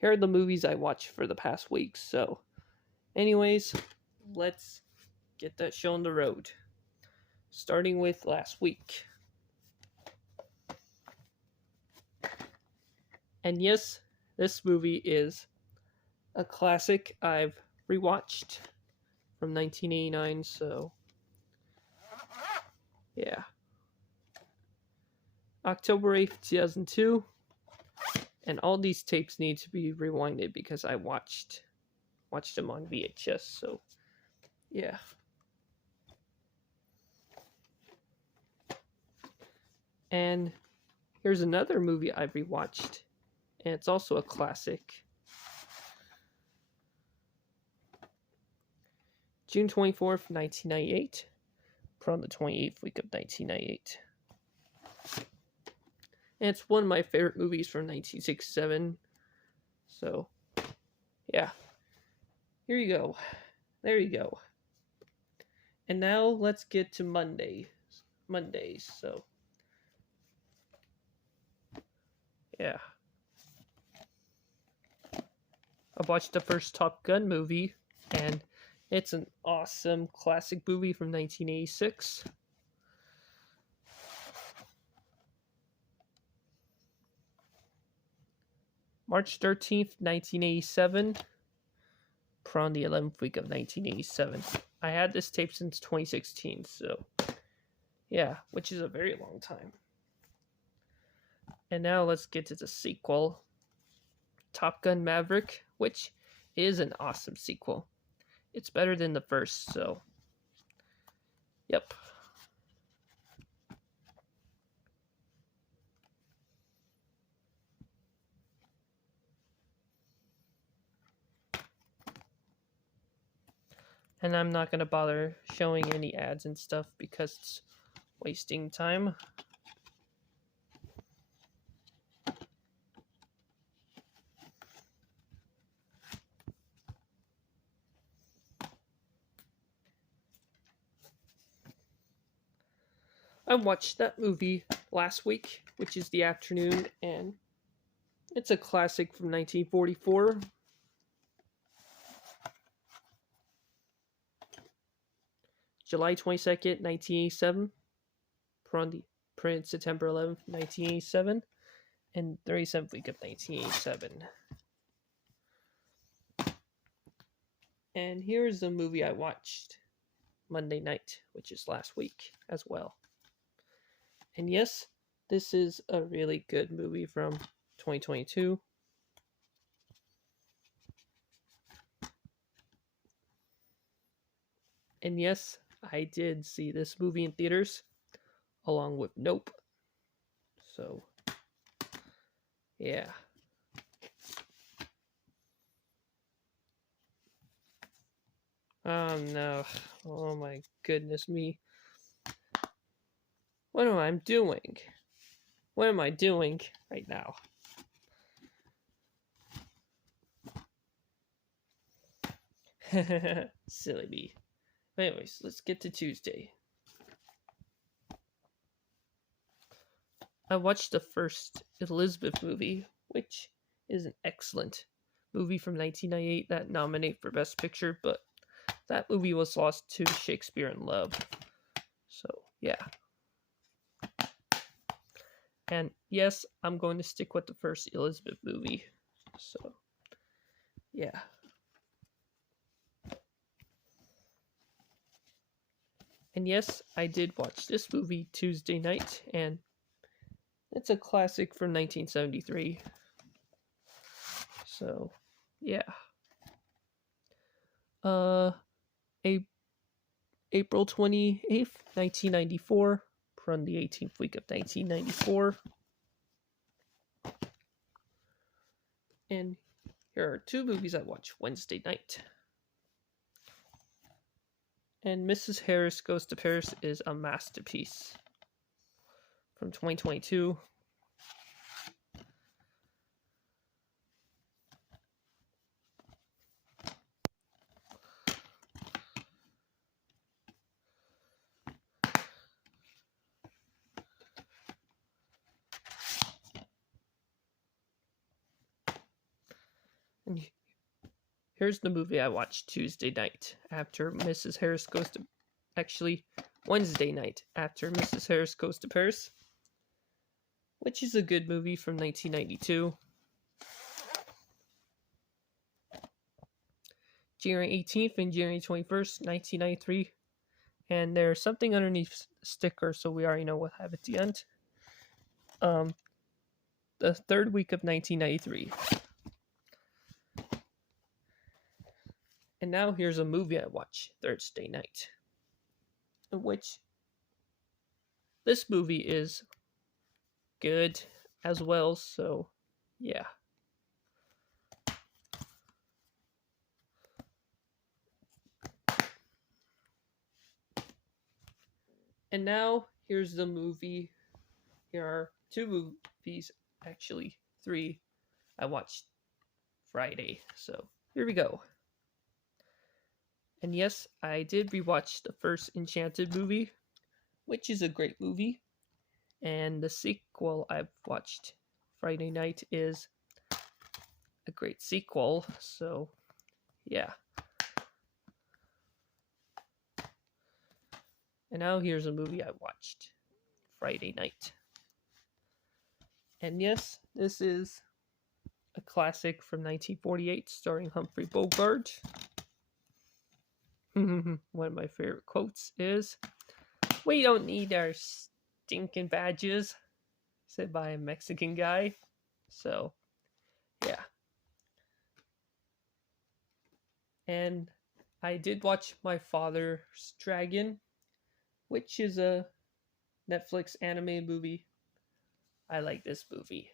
here are the movies I watched for the past week. So, anyways, let's get that show on the road. Starting with last week. And yes, this movie is a classic I've rewatched from 1989, so yeah. October 8th, 2002. And all these tapes need to be rewinded because I watched them on VHS, so yeah. And here's another movie I've rewatched, and it's also a classic. June 24th, 1998. Put on the 28th week of 1998. And it's one of my favorite movies from 1967. So, yeah. Here you go. There you go. And now let's get to Mondays. So, yeah. I watched the first Top Gun movie, and it's an awesome classic movie from 1986. March 13th, 1987. On the 11th week of 1987. I had this tape since 2016, so yeah, which is a very long time. And now let's get to the sequel, Top Gun Maverick, which is an awesome sequel. It's better than the first, so yep. And I'm not going to bother showing any ads and stuff because it's wasting time. I watched that movie last week, which is The Afternoon, and it's a classic from 1944. July 22nd, 1987. Printed September 11th, 1987. And 37th week of 1987. And here's the movie I watched Monday night, which is last week as well. And yes, this is a really good movie from 2022. And yes, I did see this movie in theaters along with Nope. So, yeah. Oh no. Oh my goodness me. What am I doing? What am I doing right now? Silly me. Anyways, let's get to Tuesday. I watched the first Elizabeth movie, which is an excellent movie from 1998 that nominated for Best Picture, but that movie was lost to Shakespeare in Love. So, yeah. And yes, I'm going to stick with the first Elizabeth movie. So, yeah. And yes, I did watch this movie Tuesday night, and it's a classic from 1973. So, yeah. April 28th, 1994, from the 18th week of 1994. And here are two movies I watched Wednesday night. And Mrs. Harris Goes to Paris is a masterpiece from 2022. And here's the movie I watched Tuesday night after Mrs. Harris Goes to... Actually, Wednesday night after Mrs. Harris Goes to Paris, which is a good movie from 1992. January 18th and January 21st, 1993. And there's something underneath the sticker, so we already know what happened at the end. The third week of 1993. And now here's a movie I watched Thursday night, in which this movie is good as well, so yeah. And now here's the movie. Here are two movies, actually 3, I watched Friday, so here we go. And yes, I did rewatch the first Enchanted movie, which is a great movie. And the sequel I've watched Friday night is a great sequel, so yeah. And now here's a movie I watched Friday night. And yes, this is a classic from 1948 starring Humphrey Bogart. One of my favorite quotes is, "We don't need our stinking badges," said by a Mexican guy. So, yeah. And I did watch My Father's Dragon, which is a Netflix anime movie. I like this movie.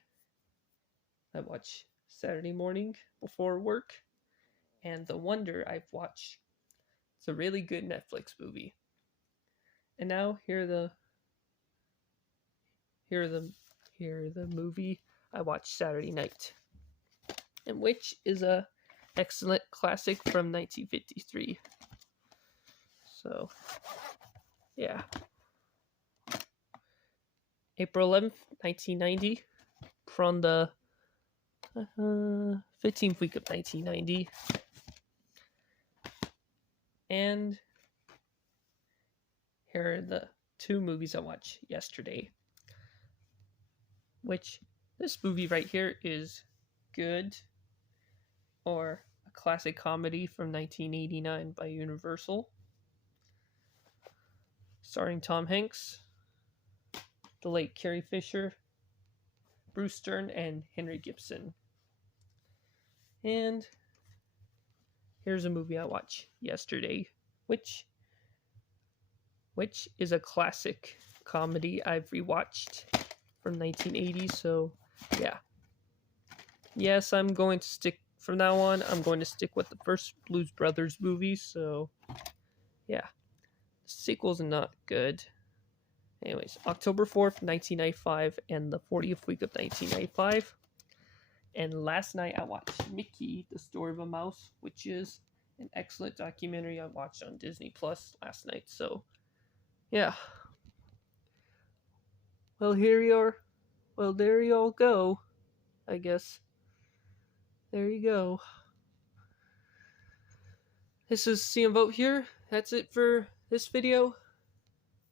I watch Saturday morning before work. And The Wonder I've watched. It's a really good Netflix movie. And now here the movie I watched Saturday night, and which is a excellent classic from 1953. So, yeah. April 11th, 1990, from the 15th week of 1990. And here are the 2 movies I watched yesterday. Which, this movie right here is good, or a classic comedy from 1989 by Universal, starring Tom Hanks, the late Carrie Fisher, Bruce Stern, and Henry Gibson. And here's a movie I watched yesterday, which is a classic comedy I've rewatched from 1980, so yeah. Yes, I'm going to stick, from now on, I'm going to stick with the first Blues Brothers movie, so yeah. The sequels are not good. Anyways, October 4th, 1995, and the 40th week of 1995. And last night I watched Mickey, The Story of a Mouse, which is an excellent documentary I watched on Disney Plus last night. So, yeah. Well, here you are. Well, there you all go, I guess. There you go. This is See and Vote here. That's it for this video.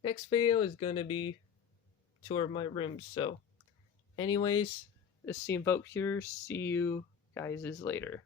Next video is going to be tour of my room. So, anyways, this is See and Vote here. See you guys later.